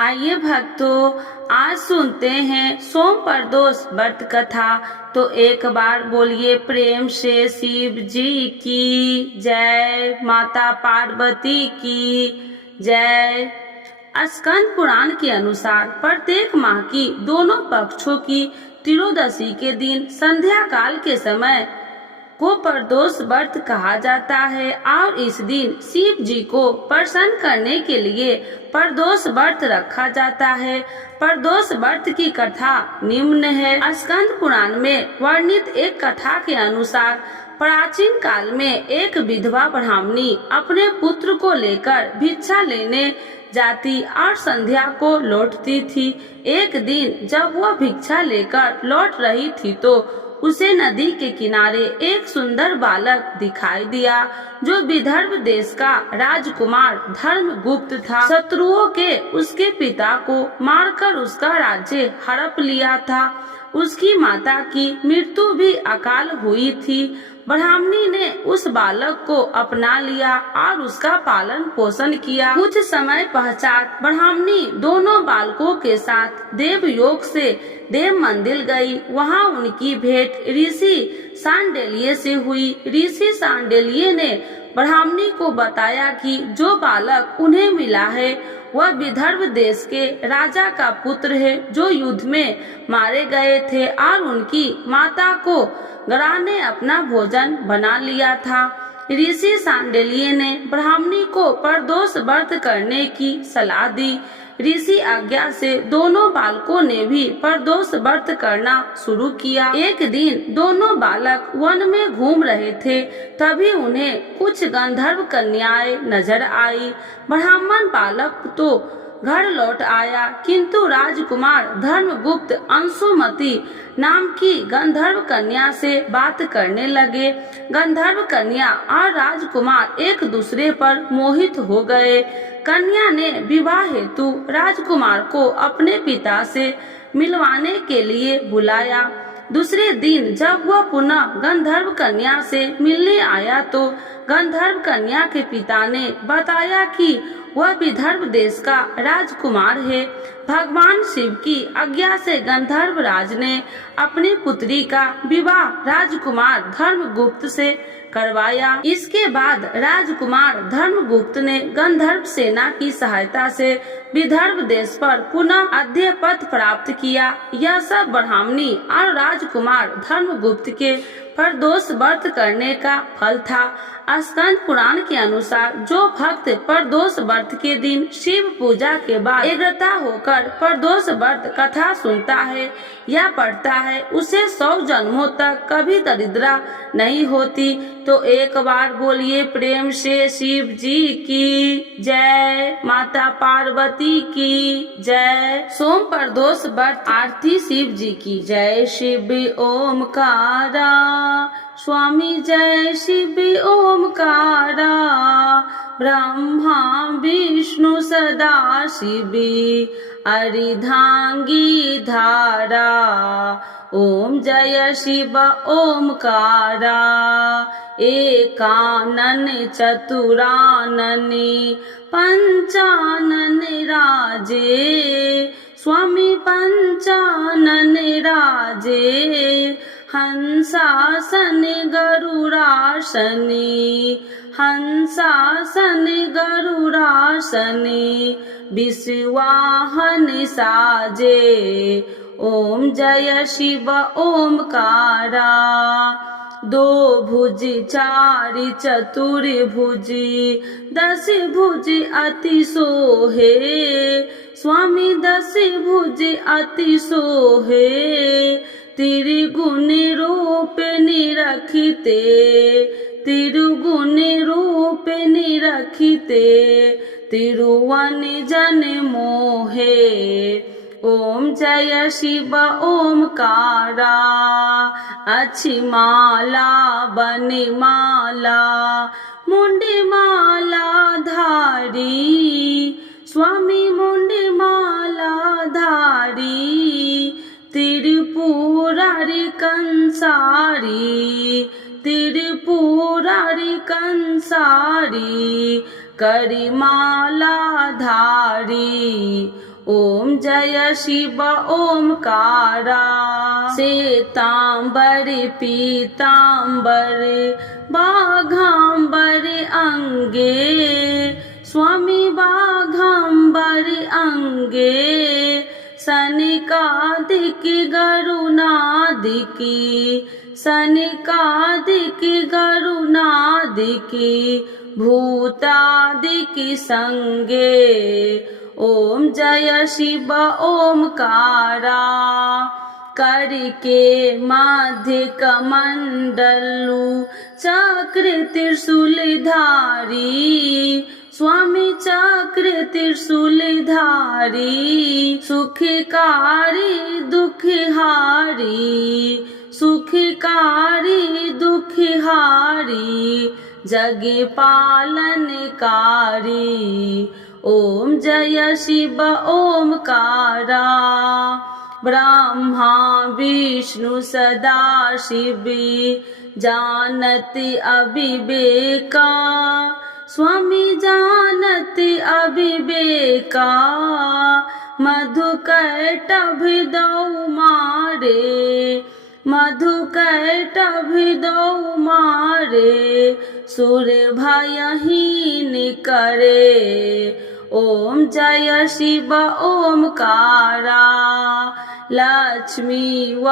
आइए भक्तों, आज सुनते हैं सोम प्रदोष व्रत कथा। तो एक बार बोलिए प्रेम से शिव जी की जय, माता पार्वती की जय। स्कंद पुराण के अनुसार प्रत्येक माह की दोनों पक्षों की त्रयोदशी के दिन संध्या काल के समय को प्रदोष व्रत कहा जाता है और इस दिन शिव जी को प्रसन्न करने के लिए प्रदोष व्रत रखा जाता है। प्रदोष व्रत की कथा निम्न है। स्कंद पुराण में वर्णित एक कथा के अनुसार प्राचीन काल में एक विधवा ब्राह्मणी अपने पुत्र को लेकर भिक्षा लेने जाती और संध्या को लौटती थी। एक दिन जब वह भिक्षा लेकर लौट रही थी तो उसे नदी के किनारे एक सुंदर बालक दिखाई दिया जो विदर्भ देश का राजकुमार धर्मगुप्त था। शत्रुओं के उसके पिता को मारकर उसका राज्य हड़प लिया था। उसकी माता की मृत्यु भी अकाल हुई थी। ब्राह्मणी ने उस बालक को अपना लिया और उसका पालन पोषण किया। कुछ समय पश्चात ब्राह्मणी दोनों बालकों के साथ देवयोग से देव मंदिर गई। वहां उनकी भेंट ऋषि शांडिल्य से हुई। ऋषि शांडिल्य ने ब्राह्मणी को बताया कि जो बालक उन्हें मिला है वह विदर्भ देश के राजा का पुत्र है जो युद्ध में मारे गए थे और उनकी माता को गरा ने अपना भोजन बना लिया था। ऋषि शांडिल्य ने ब्राह्मणी को प्रदोष व्रत करने की सलाह दी। ऋषि आज्ञा से दोनों बालकों ने भी प्रदोष व्रत करना शुरू किया। एक दिन दोनों बालक वन में घूम रहे थे, तभी उन्हें कुछ गंधर्व कन्याएं नजर आई। ब्राह्मण बालक तो घर लौट आया, किंतु राजकुमार धर्मगुप्त अंशुमती नाम की गंधर्व कन्या से बात करने लगे। गंधर्व कन्या और राजकुमार एक दूसरे पर मोहित हो गए। कन्या ने विवाह हेतु राजकुमार को अपने पिता से मिलवाने के लिए बुलाया। दूसरे दिन जब वह पुनः गंधर्व कन्या से मिलने आया तो गंधर्व कन्या के पिता ने बताया कि वह विदर्भ देश का राजकुमार है। भगवान शिव की आज्ञा से गंधर्व राज ने अपनी पुत्री का विवाह राजकुमार धर्मगुप्त से करवाया। इसके बाद राजकुमार धर्मगुप्त ने गंधर्व सेना की सहायता से विदर्भ देश पर पुनः आधिपत्य प्राप्त किया। यह सब ब्राह्मणी और राजकुमार धर्मगुप्त के प्रदोष व्रत करने का फल था। स्कंद पुराण के अनुसार जो भक्त प्रदोष व्रत के दिन शिव पूजा के बाद एकाग्रता होकर प्रदोष व्रत कथा सुनता है या पढ़ता है उसे 100 जन्मों तक कभी दरिद्रा नहीं होती। तो एक बार बोलिए प्रेम से शिव जी की जय, माता पार्वती की जय। सोम प्रदोष व्रत आरती शिव जी की जय। शिव ओमकारा स्वामी जय शिव ओमकारा, ब्रह्मा विष्णु सदा शिवी अर्धांगी धारा। ओम जय शिव ओमकारा, एकानन चतुराननी पंचानन राजे, स्वामी पंचानन राजे। हंसासन गरुड़ासनी, हंसासन गरुड़ासनी, विश्वाहन साजे। ओम जय शिव ओमकारा, दो भुज चारि चतुर भुजी, 10 भुज अति सोहे, स्वामी 10 भुज अति सोहे। त्रिगुण रूप निरखिते, त्रिगुण रूप निरखिते, तिरुवन जन मोहे। ओम जय शिव ओमकारा, अच्छी माला बनि माला, मुंडी माला धारी, स्वामी मुंडी माला धारी। त्रिपुरारी कंसारी, त्रिपुरारी कंसारी, करिमाला धारी। ओम जय शिव ओमकारा। श्वेतांबर पीतांबर बाघांबर अंगे, स्वामी बाघांबर अंगे, सनिकादिक गरुणादिकी, सनिकादिक गरुणादिकी, भूतादिकी संगे। ओम जय शिव ओमकारा। करके माध्य कमंडलु चक्र त्रिशूलधारी, स्वामी चक्र त्रिशूलधारी, सुखकारी दुखहारी, सुखकारी दुखहारी, जग पालनकारी। ओम जय शिव ओमकारा। ब्रह्मा विष्णु सदा शिव जानत अविवेका, स्वामी जानत अविवेका, मधुकैटभ दौ मारे, मधुकैटभ दौ मारे, सुर भयहीन करे। ओम जय शिव ओमकारा। लक्ष्मी व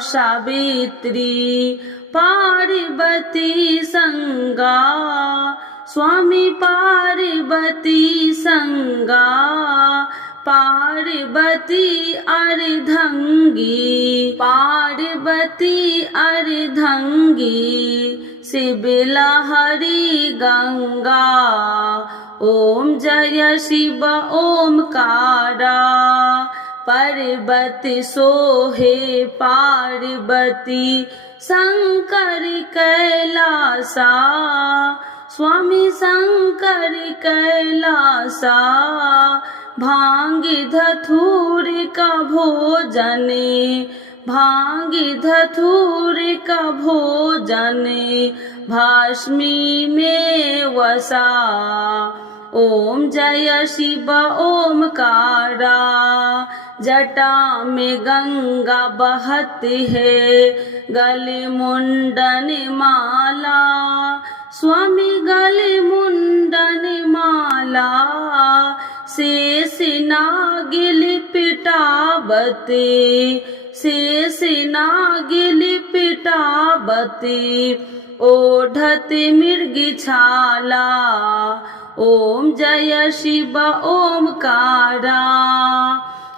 सावित्री पार्वती संगा, स्वामी पार्वती संगा, पार्वती अर्धंगी, पार्वती अर्धंगी, शिव लहरी गंगा। ओम जय शिव ओमकारा। पर्वत सोहे पार्वती शंकर कैलासा, स्वामी शंकर कैलासा, भांग धतूर का भोजन, भांग धतूर का भोजन, भाष्मी में वसा। ओम जय शिव ओमकारा। जटा में गंगा बहत है, गले मुंडन माला, स्वामी गले मुंडन माला, शेष नागिल पिटावते, शेष नागिल पिटावते, ओढ़त मृग छाला। ओम जय शिव ओमकारा।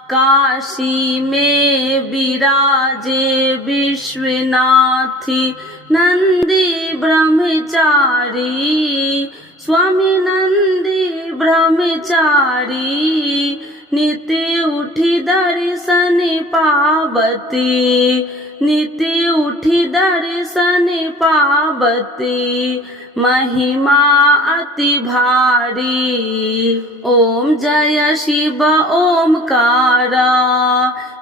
काशी में विराजे विश्वनाथी नंदी ब्रह्मचारी, स्वामी नंदी ब्रह्मचारी, नित्य उठी दर्शन पावती, नित्य उठी दर्शन पावती, महिमा अति भारी। ओम जय शिव ओमकारा।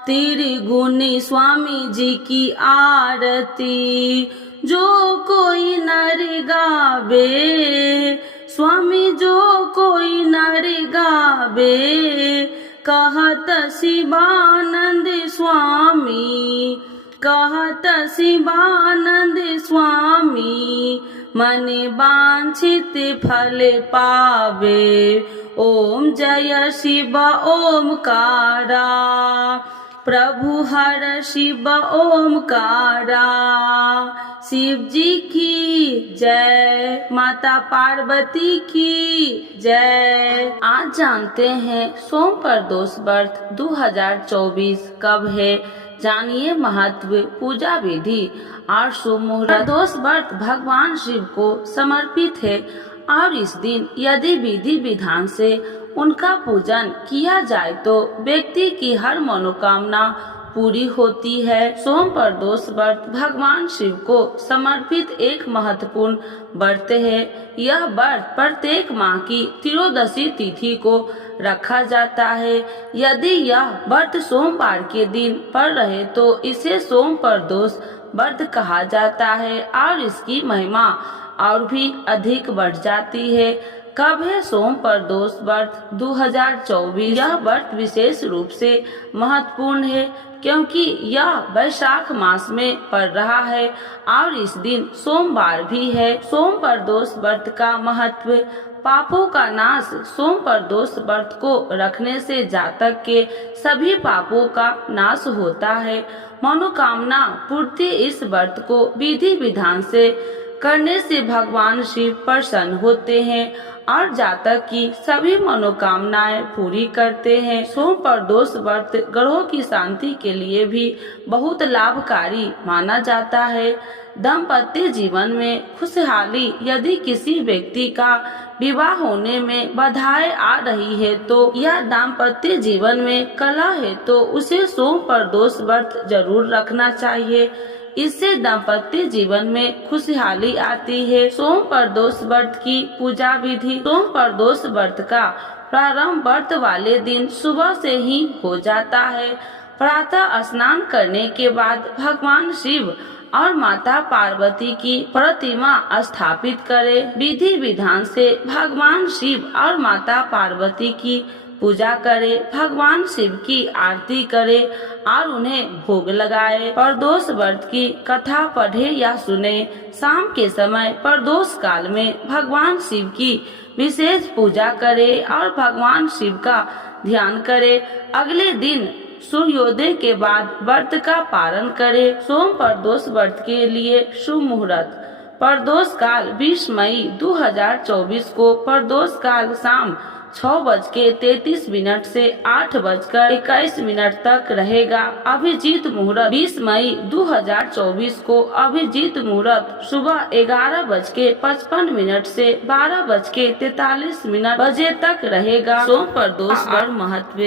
त्रिगुणी स्वामी जी की आरती जो कोई नर गावे, स्वामी जो कोई नर गावे, कहत शिवानंद स्वामी, कहत शिवानंद स्वामी, मन वांछित फल पावे। ओम जय शिव ओमकारा। प्रभु हर शिव ओमकारा। शिव जी की जय, माता पार्वती की जय। आज जानते हैं सोम प्रदोष व्रत 2024 कब है। जानिए महत्व, पूजा विधि और शुभ मुहूर्त। प्रदोष व्रत भगवान शिव को समर्पित है और इस दिन यदि विधि विधान से उनका पूजन किया जाए तो व्यक्ति की हर मनोकामना पूरी होती है। सोम प्रदोष व्रत भगवान शिव को समर्पित एक महत्वपूर्ण व्रत है। यह व्रत प्रत्येक माह की त्रयोदशी तिथि को रखा जाता है। यदि यह व्रत सोमवार के दिन पड़ रहे तो इसे सोम प्रदोष व्रत कहा जाता है और इसकी महिमा और भी अधिक बढ़ जाती है। कब है सोम प्रदोष व्रत 2024। यह व्रत विशेष रूप से महत्वपूर्ण है क्योंकि यह वैशाख मास में पड़ रहा है और इस दिन सोमवार भी है। सोम प्रदोष व्रत का महत्व। पापों का नाश। सोम प्रदोष व्रत को रखने से जातक के सभी पापों का नाश होता है। मनोकामना पूर्ति। इस व्रत को विधि विधान से करने से भगवान शिव प्रसन्न होते हैं और जातक की सभी मनोकामनाएं पूरी करते हैं। सोम प्रदोष व्रत ग्रहों की शांति के लिए भी बहुत लाभकारी माना जाता है। दाम्पत्य जीवन में खुशहाली। यदि किसी व्यक्ति का विवाह होने में बाधाएं आ रही है तो या दाम्पत्य जीवन में कलह है तो उसे सोम प्रदोष व्रत जरूर रखना चाहिए। इससे दाम्पत्य जीवन में खुशहाली आती है। सोम प्रदोष व्रत की पूजा विधि। सोम प्रदोष व्रत का प्रारंभ व्रत वाले दिन सुबह से ही हो जाता है। प्रातः स्नान करने के बाद भगवान शिव और माता पार्वती की प्रतिमा स्थापित करें। विधि विधान से भगवान शिव और माता पार्वती की पूजा करे। भगवान शिव की आरती करे और उन्हें भोग लगाए। प्रदोष व्रत की कथा पढ़े या सुने। शाम के समय प्रदोष काल में भगवान शिव की विशेष पूजा करे और भगवान शिव का ध्यान करे। अगले दिन सूर्योदय के बाद व्रत का पारण करे। सोम प्रदोष व्रत के लिए शुभ मुहूर्त। प्रदोष काल 20 मई 2024 को प्रदोष काल शाम 6:33 से 8:21 तक रहेगा। अभिजीत मुहूर्त 20 मई 2024 को अभिजीत मुहूर्त सुबह 11:55 से 12:43 बजे तक रहेगा। सोम प्रदोष और महत्व।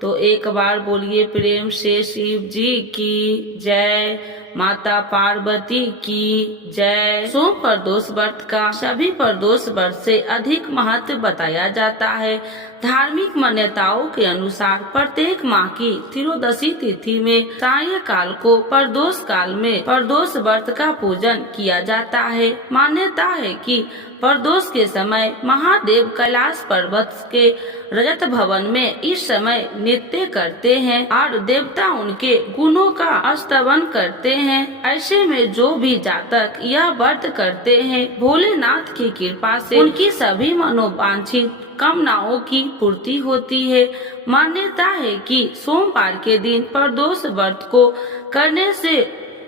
तो एक बार बोलिए प्रेम से शिव जी की जय, माता पार्वती की जय। सोम प्रदोष व्रत का सभी प्रदोष व्रत से अधिक महत्व बताया जाता है। धार्मिक मान्यताओं के अनुसार प्रत्येक माह की त्रयोदशी तिथि में सायंकाल को प्रदोष काल में प्रदोष व्रत का पूजन किया जाता है। मान्यता है कि प्रदोष के समय महादेव कैलाश पर्वत के रजत भवन में इस समय नृत्य करते हैं और देवता उनके गुणों का स्तवन करते हैं। ऐसे में जो भी जातक यह व्रत करते हैं भोलेनाथ की कृपा से उनकी सभी मनोवांछित कामनाओं की पूर्ति होती है। मान्यता है कि सोमवार के दिन प्रदोष व्रत को करने से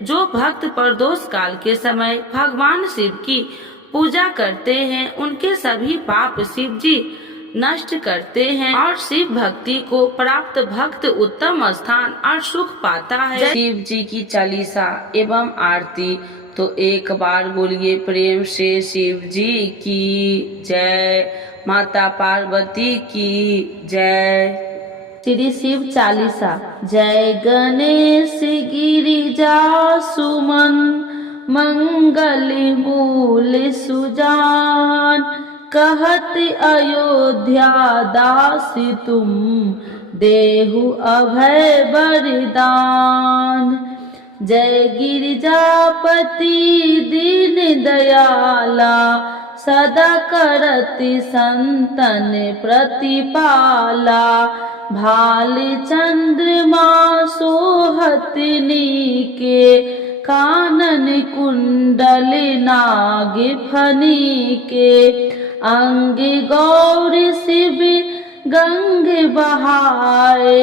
जो भक्त प्रदोष काल के समय भगवान शिव की पूजा करते हैं उनके सभी पाप शिव जी नष्ट करते हैं और शिव भक्ति को प्राप्त भक्त उत्तम स्थान और सुख पाता है। शिव जी की चालीसा एवं आरती। तो एक बार बोलिए प्रेम से शिव जी की जय, माता पार्वती की जय। श्री शिव चालीसा। जय गणेश गिरिजा सुमन मंगल मूल सुजान, कहत अयोध्या दासी तुम देहु अभय वरदान। जय गिरिजापति दीन दयाला, सदा करति संतन प्रतिपाला। भाल चंद्रमा सोहत नीके, कानन कुंडल नाग फनी के। अंग गौर शिव गंग बहाए,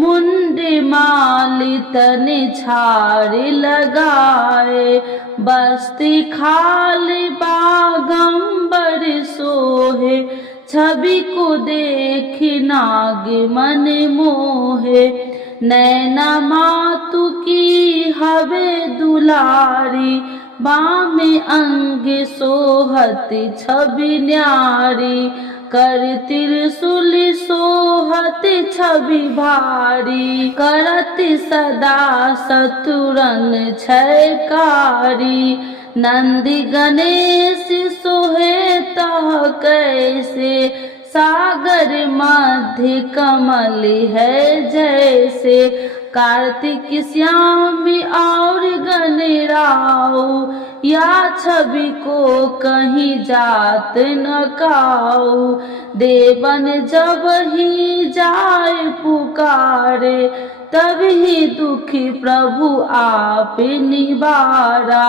मुंड माली तन छाड़ लगाए। बस्ती खाल बागंबर सोहे, छवि को देख नाग मन मोहे। नैना मातु की हवे दुलारी, बामे अंग सोहत छवि न्यारी। कर त्रिशूल सोहत छवि भारी, करत सदा शत्रुरन क्षयकारी। नंदी गणेश सोहे तह कैसे, सागर मध्य कमल है जैसे। कार्तिक श्याम और गणराऊ, या छवि को कहीं जात न काऊ। देवन जब ही जाए पुकारे, तब ही दुखी प्रभु आप निवारा।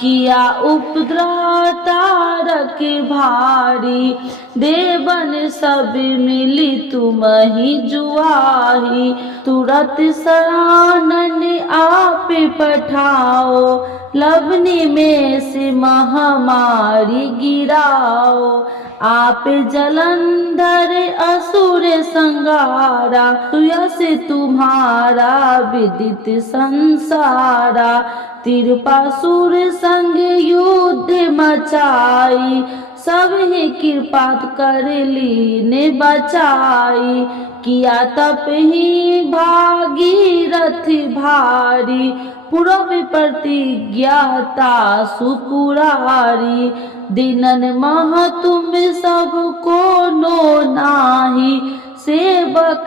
किया उपद्रव तारक भारी, देवन सब मिली तुम ही जुआही। तुरत शरणन आप पठाओ, लवनी में से महामारी गिराओ। आप जलंधर असुर संगारा, सुयस तुम्हारा विदित संसारा। तिरपासुर संग युद्ध मचाई, सब ही कृपा कर लीने बचाई। किया तप ही भागीरथ भारी, पूर्व प्रतिज्ञाता सुकुरारी। दिनन मह तुम सब को नो नाही, सेवक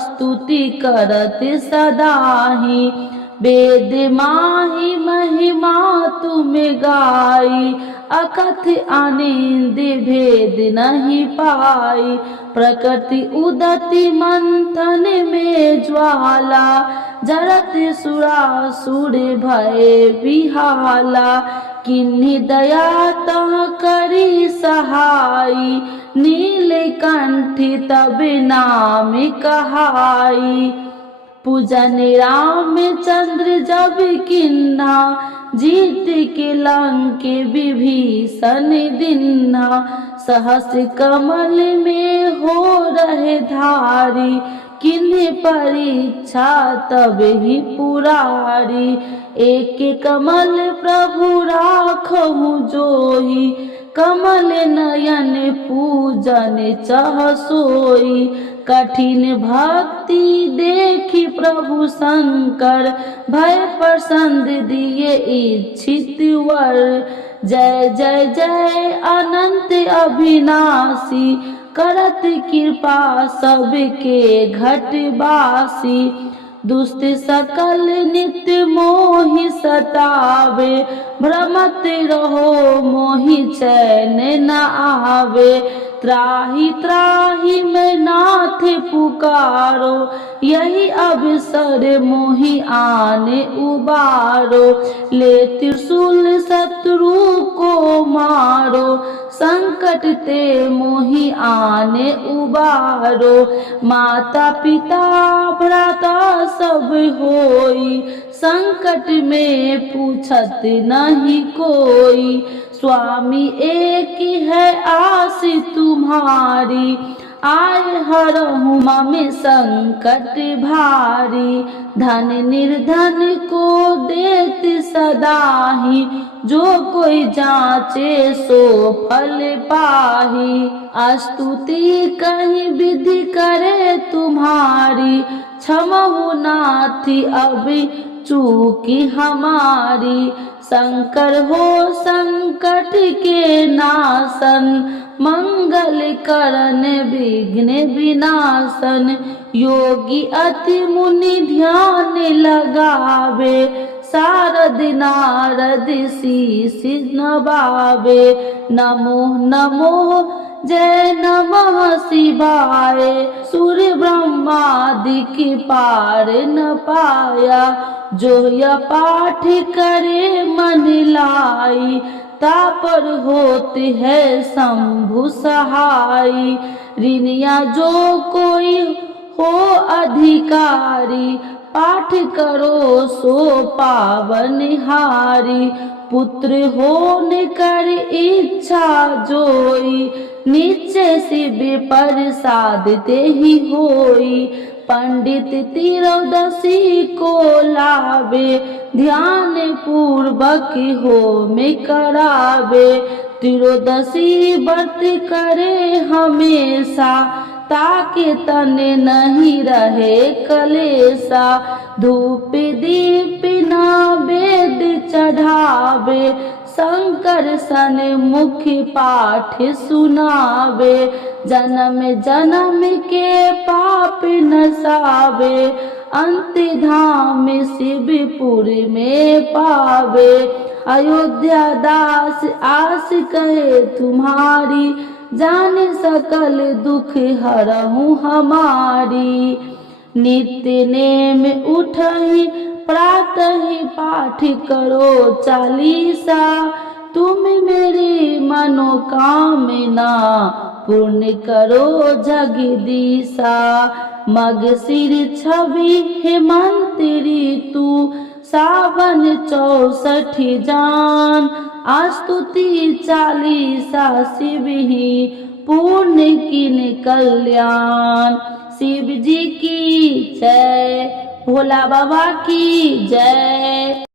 स्तुति करत सदाही। वेद माही महिमा तुम गाई, अकथ आनंद भेद नहीं पाई। प्रकृति उदति मंथन में ज्वाला, जरत सुरासुर भय बिहाला। किन्हीं दया तह करी सहाई, नीलकंठ तब नाम कहाई। पूजन रामचंद्र जब किन्ना, जीत के लंक विभीषण दिन्ना। सहस कमल में हो रहे धारी, किन्हीं परीक्षा तब ही पुरारी। एक कमल प्रभु राखहु जोई, कमल नयन पूजन चह सोई। कठिन भक्ति देखी प्रभु शंकर, भय प्रसन्न दिए इच्छित वर। जय जय जय अनंत अविनाशी, करत कृपा सबके घटवासी। दुष्ट सकल नित्य मोहि सतावे, भ्रमत रहो मोहि चैन न आवे। त्राहि त्राहि मैं नाथ पुकारो, यही अवसर मोहि आने उबारो। ले त्रिशूल शत्रु को मारो, संकट ते मोहि आने उबारो। माता पिता भ्राता सब होई, संकट में पूछत नहीं कोई। स्वामी एक है आस तुम्हारी, आए हरहु मम संकट भारी। धन निर्धन को देत सदाही, जो कोई जाचे सो फल पाही। स्तुति कहीं विधि करे तुम्हारी, क्षमहु नाथी अब चूकी हमारी। शंकर हो संकट के नाशन, मंगल करन विघ्न विनाशन। योगी अति मुनि ध्यान लगावे, शारद नारद शीस नवावे। नमो नमो जय नमः शिवाय, सूर्य ब्रह्मादि पार न पाया। जो यह पाठ करे मन लाई, तापर होते है शंभु सहाई। ऋणिया जो कोई हो अधिकारी, पाठ करो सो पावनहारी। पुत्र होन कर इच्छा जोई, नीचे शिव प्रसाद ते ही होई। पंडित त्रयोदशी को लावे, ध्यान पूर्वक होम करावे। त्रयोदशी व्रत करे हमेशा, ताके तने नहीं रहे कलेसा। धूप दीप नैवेद चढ़ावे, शंकर सन मुख पाठ सुनावे। जन्म जन्म के पाप नसावे, अंत धाम शिवपुर में पावे। अयोध्या दास आस कहे तुम्हारी, जाने सकल दुख हरहूँ हमारी। नित्य नेम उठहि प्रातहि पाठ करो चालीसा, तुम मेरी मनोकामना पूर्ण करो जगदीशा। मगशिर छवि हेमंत ऋतु सावन 64 जान, स्तुति चालीसा शिव ही पूर्ण किन कल्याण। शिव जी की जय, भोला बाबा की जय।